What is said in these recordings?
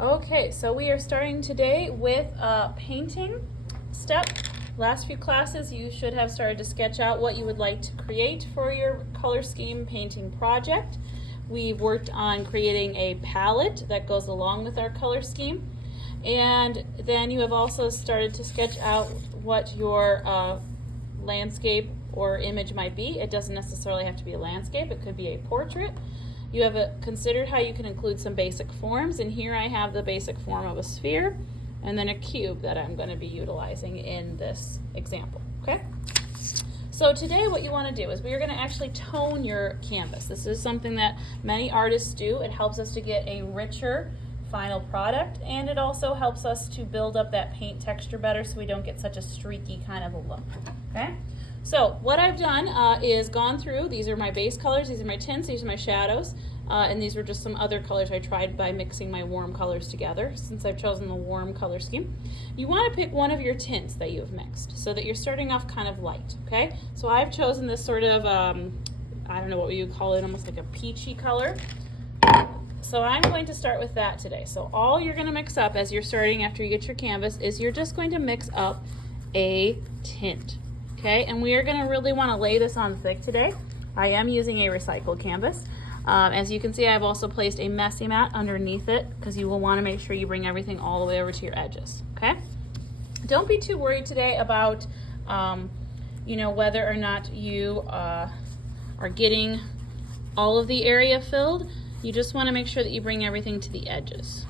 Okay, so we are starting today with a painting step. Last few classes you should have started to sketch out what you would like to create for your color scheme painting project. We've worked on creating a palette that goes along with our color scheme, and then you have also started to sketch out what your landscape or image might be. It doesn't necessarily have to be a landscape, it could be a portrait. You have considered how you can include some basic forms, and here I have the basic form of a sphere and then a cube that I'm going to be utilizing in this example. Okay? So today what you want to do is we are going to actually tone your canvas. This is something that many artists do. It helps us to get a richer final product, and it also helps us to build up that paint texture better so we don't get such a streaky kind of a look. Okay? So what I've done is gone through, these are my base colors, these are my tints, these are my shadows, and these were just some other colors I tried by mixing my warm colors together since I've chosen the warm color scheme. You want to pick one of your tints that you have mixed so that you're starting off kind of light, okay? So I've chosen this sort of, I don't know what you call it, almost like a peachy color. So I'm going to start with that today. So all you're going to mix up as you're starting after you get your canvas is you're just going to mix up a tint. Okay, and we are going to really want to lay this on thick today. I am using a recycled canvas. As you can see, I've also placed a messy mat underneath it because you will want to make sure you bring everything all the way over to your edges. Okay, don't be too worried today about whether or not you are getting all of the area filled. You just want to make sure that you bring everything to the edges.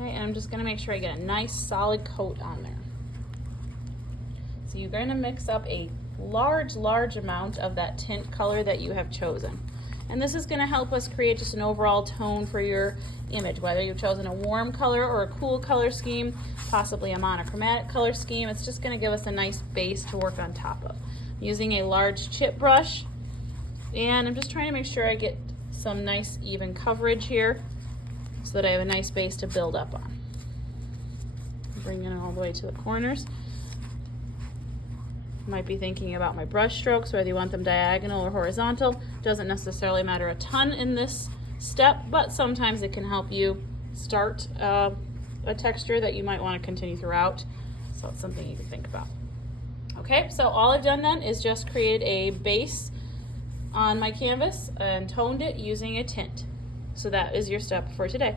Okay, and I'm just going to make sure I get a nice solid coat on there. So you're going to mix up a large amount of that tint color that you have chosen. And this is going to help us create just an overall tone for your image, whether you've chosen a warm color or a cool color scheme, possibly a monochromatic color scheme. It's just going to give us a nice base to work on top of. I'm using a large chip brush, and I'm just trying to make sure I get some nice even coverage here, so that I have a nice base to build up on. Bringing it all the way to the corners. Might be thinking about my brush strokes, whether you want them diagonal or horizontal. Doesn't necessarily matter a ton in this step, but sometimes it can help you start a texture that you might want to continue throughout. So it's something you can think about. Okay, so all I've done then is just create a base on my canvas and toned it using a tint. So that is your step for today.